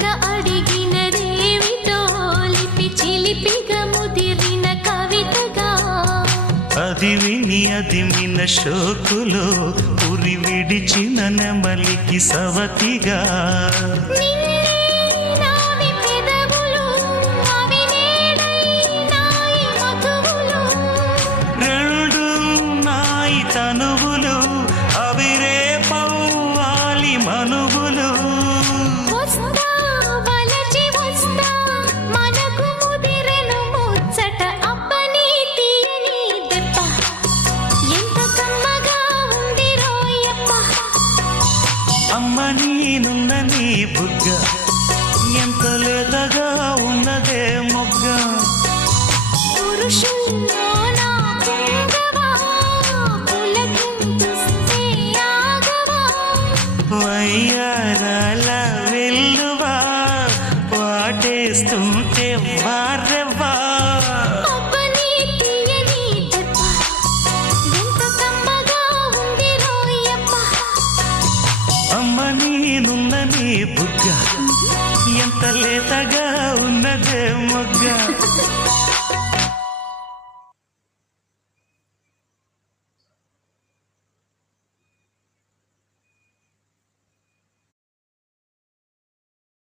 అడక్క అడిగినదేమిటో లిపి చిలిపిగా ముదిరిన కవితగా అది విని అది మిన శోకులో ఉరి విడిచిన నెమలికి సవతిగా రెండు నాయి తనువులు అవి రేపవ్వాలి మనువులు అమ్మ నేనున్న నీ బుగ్గ ఎంత లేతగా ఉన్నదే మొగ్గ వయ్యారాల వెల్లువా వాటేస్తుంటే వారెవ్వా అమ్మ నేనున్న నీ బుగ్గ ఎంత లేతగా ఉన్నదే మొగ్గ